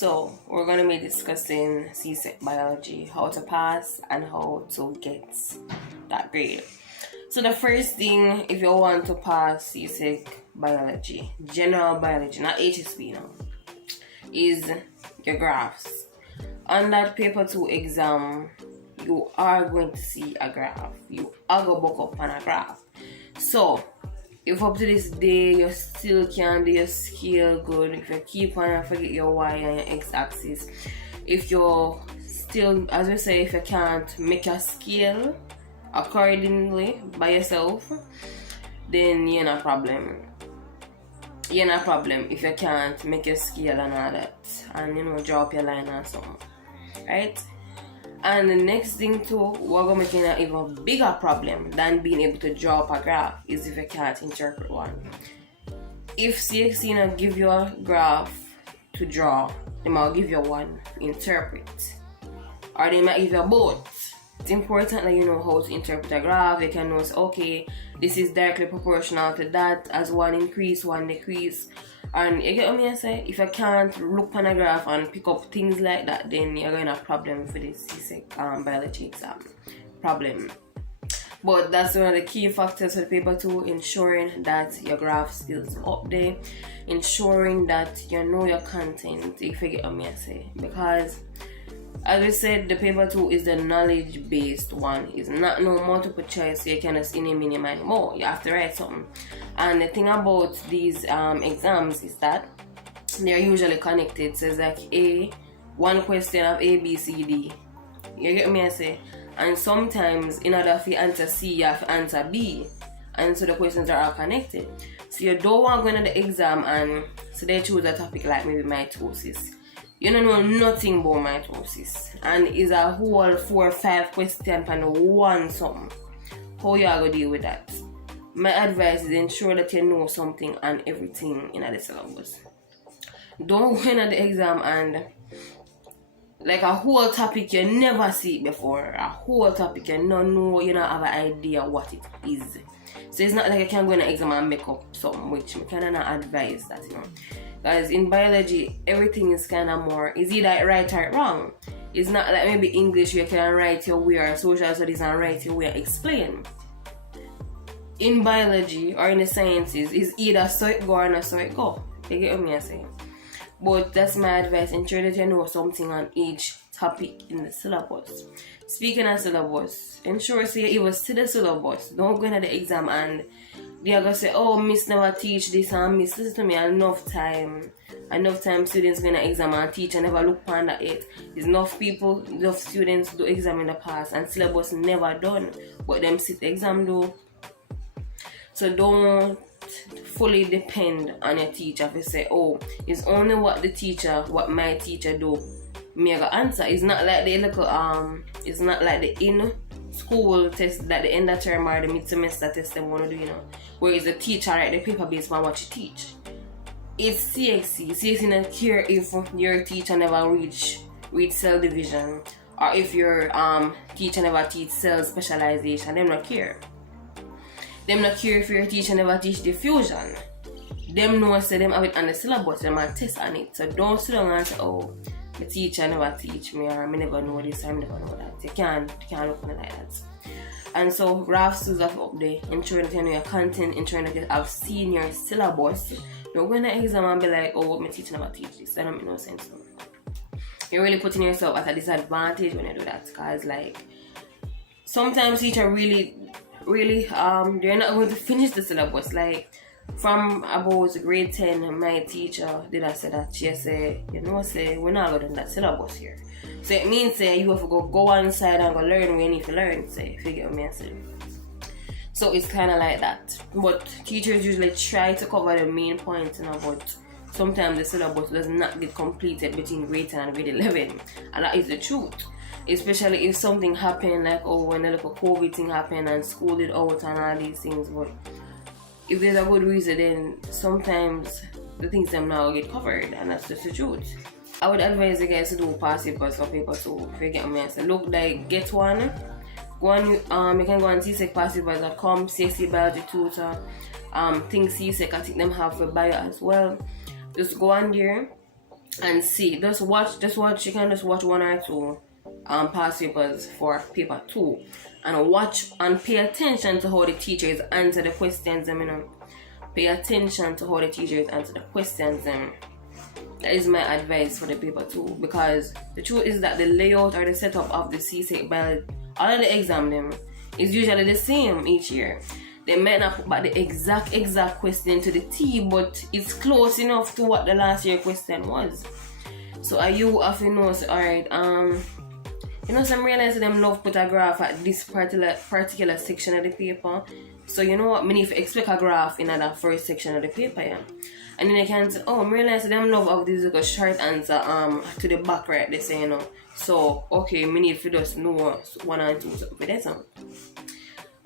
So we're going to be discussing Csec biology, how to pass and how to get that grade. So the first thing, if you want to pass Csec biology, general biology, not HSP now, is your graphs. On that paper 2 exam, you are going to see a graph. You are going to book up on a graph. So if up to this day you still can't do your scale good, if you keep on and forget your y and your x-axis, if you're still, as we say, if you can't make a scale accordingly by yourself, then you're not a problem. You're not a problem if you can't make your scale and all that, and draw up your line and something, right? And the next thing too, we're going to make an even bigger problem than being able to draw up a graph is if you can't interpret one. If CXC give you a graph to draw, they might give you one to interpret. Or they might give you both. It's important that you know how to interpret a graph. You can know, okay, this is directly proportional to that, as one increase, one decrease. And you get what I say? If you can't look on a graph and pick up things like that, then you're going to have a problem for this Csec biology exam. Problem. But that's one of the key factors for the paper 2, ensuring that your graph skills are up there, ensuring that you know your content, if you get what I say. Because, as we said, the paper 2 is the knowledge-based one. It's not no multiple choice, so you can just minimize more. You have to write something. And the thing about these exams is that they're usually connected. So it's like one question of A, B, C, D. You get me I say? And sometimes in order for you answer C, you have to answer B. And so the questions are all connected. So you don't want to go into the exam and so they choose a topic like maybe mitosis. You don't know nothing about mitosis. And it's a whole 4 or 5 questions and one something. How you are going to deal with that? My advice is ensure that you know something and everything in the syllabus. Don't go into the exam and like a whole topic you never see before, a whole topic you don't know, you don't have an idea what it is. So it's not like you can go in the exam and make up something, which I kind of not advise that, Because in biology, everything is kind of more, is either right or wrong. It's not like maybe English you can write your way, or social studies and write your way, explain. In biology or in the sciences, is either so it go or not so it go. You get what I say? But that's my advice. Ensure that you know something on each topic in the syllabus. Speaking of syllabus, ensure so you even see the syllabus. Don't go into the exam and they're going to say, oh, Miss never teach this and Miss, listen to me, enough time students go in the exam and teacher never look upon that yet. There's enough people, enough students do exam in the past and syllabus never done. But them sit exam do. So don't fully depend on your teacher if you say, oh, it's only what my teacher do, me go answer. It's not like the little it's not like the in school test that the end of term or the mid semester test they want to do, where is the teacher write the paper based on what you teach. It's CXC. CXC not care if your teacher never reach cell division or if your teacher never teach cell specialization. Them not care. Them not care if your teacher never teach diffusion. Them know say them have it on the syllabus, them have test on it. So don't sit down and say, oh, the teacher never teach me or I never know this or I never know that. You can't look at it like that. And so graphs is up there, ensuring that you know your content, ensuring that you have seen your syllabus. Don't go in the exam and be like, oh, my teacher never teach this. That don't make no sense. You're really putting yourself at a disadvantage when you do that, because like sometimes teacher really they're not going to finish the syllabus. Like from about grade 10, my teacher did I say that she said, we're not going to do that syllabus here. So it means you have to go on inside and go learn what you need to learn, if you get what I say. So it's kind of like that. But teachers usually try to cover the main points, but sometimes the syllabus does not get completed between grade 10 and grade 11. And that is the truth. Especially if something happened, like when the little COVID thing happened and school did out and all these things. But if there's a good reason, then sometimes the things them now get covered, and that's just the truth. I would advise you guys to do passive bus or paper 2 if you get me. So look, like, get one. Go on, you can go on csecpassivebus.com, CSC Biology Tutor, think Csec, I think them have for bio as well. Just go on there, and see. Just watch. You can just watch one or two past papers for paper 2, and watch and pay attention to how the teachers answer the questions. Pay attention to how the teachers answer the questions. That is my advice for the paper 2, because the truth is that the layout or the setup of the CSEC biology, all of the exam is usually the same each year. They might not put back the exact question to the T, but it's close enough to what the last year question was. So you have to know, so, alright, some realize them love put a graph at this particular section of the paper. So you know what, I mean, if you expect a graph in that first section of the paper, yeah. And then you can say, I realize them love of this like a short answer to the back right, they say, So okay, I need to just know 1 and 2 for that one.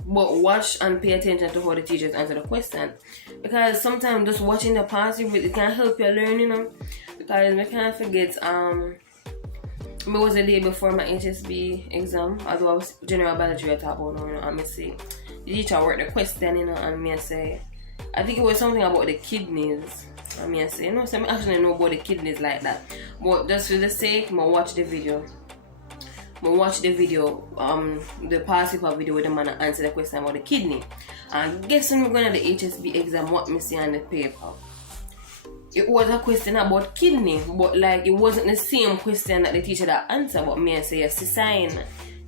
But watch and pay attention to how the teachers answer the question, because sometimes just watching the past it can help you learn, because we can't forget it was the day before my HSB exam, although I was general biology I talk about now, and I say the teacher worked the question, and me say I think it was something about the kidneys. And me say, so I actually know about the kidneys like that. But just for the sake, I watch the video. The past paper video with the man answer the question about the kidney. And guess when we're going to the HSB exam, what me see on the paper? It was a question about kidney, but like it wasn't the same question that the teacher that answered. But me I say, yes, sign.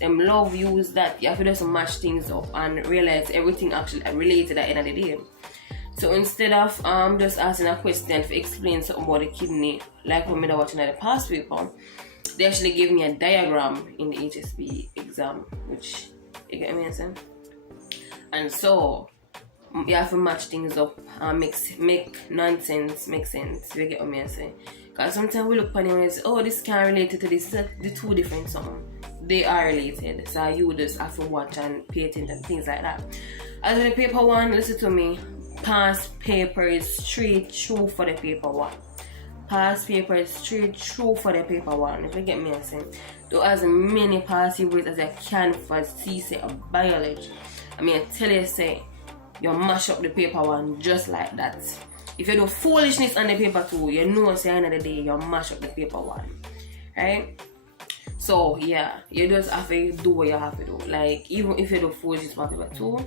Them love use that. You have to just match things up and realize everything actually related at the end of the day. So instead of just asking a question to explain something about the kidney, like when I was watching at the past paper, they actually gave me a diagram in the HSB exam, which you get me saying. And so you have to match things up and make nonsense make sense. You get what I say? Because sometimes we look at them and say, this can't relate to this. The two different songs. They are related, so you just have to watch and pay attention to things like that. As in the paper 1, listen to me. Past paper is straight through for the paper 1. Past paper is straight through for the paper 1. If you get me saying, do as many past papers as I can for CSEC biology. I tell you, say you mash up the paper 1 just like that. If you do foolishness on the paper 2, you know say at the end of the day you mash up the paper 1, right? So yeah, you just have to do what you have to do. Like even if you do foolishness on paper 2,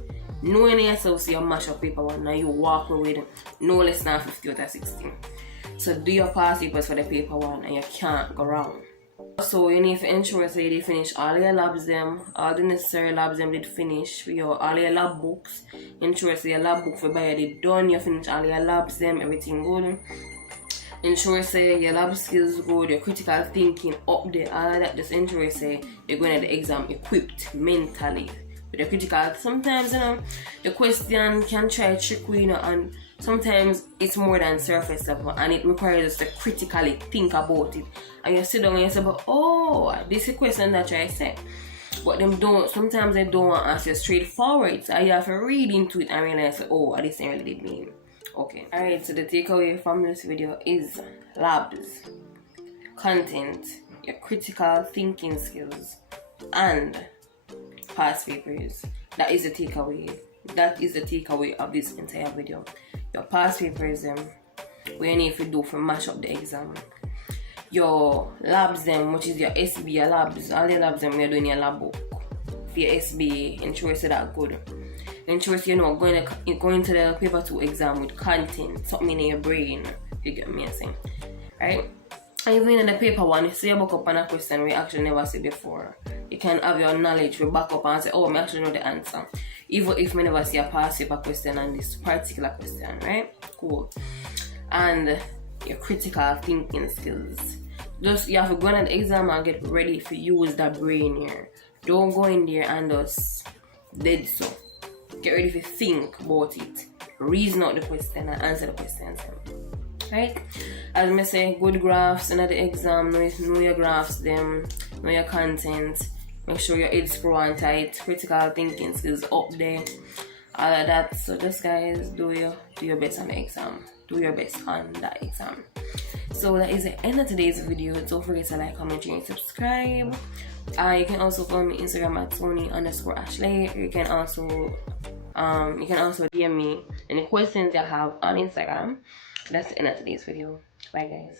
knowing yourself, so you mash up paper 1 and you walk away with no less than 50 out of 16. So do your past papers for the paper 1 and you can't go wrong. So you need to ensure that you finish all your labs all the necessary labs did finish for all your lab books. Ensure that your lab book for bio did done, you finish all your labs everything good. Ensure say your lab skills good, your critical thinking up there, all of that. Just ensure say you're going to the exam equipped mentally. With the critical, sometimes the question can try to trick you, and sometimes it's more than surface level, and it requires us to critically think about it. And you sit down and you say, this is a question that I say. But sometimes they don't want to ask you straightforward, so you have to read into it and realize, this ain't really did mean. Okay. Alright, so the takeaway from this video is labs, content, your critical thinking skills, and past papers. That is the takeaway. That is the takeaway of this entire video. Your past papers what you need to do for mash up the exam. Your labs which is your SB, your labs, all your labs you're doing your lab book. For your SB, ensure so that good. Ensure going to the paper 2 exam with content, something in your brain. You get me saying, right? And even in the paper 1, you see you back up on a question we actually never see before. You can have your knowledge, we back up and say, I actually know the answer. Even if we never see a past paper question on this particular question, right? Cool. And your critical thinking skills. Just you have to go on the exam and get ready to use that brain here. Don't go in there and just dead so. Get ready to think about it. Reason out the question and answer the questions. Right? As I say, good graphs in the exam, know your graphs, know your content, make sure your head screw on tight, critical thinking skills up there, all of that. So just guys, do your best on the exam. Do your best on that exam. So that is the end of today's video. Don't forget to like, comment, share, and subscribe. You can also follow me on Instagram at Tony_Ashley. You can also DM me any questions you have on Instagram. That's the end of today's video. Bye guys.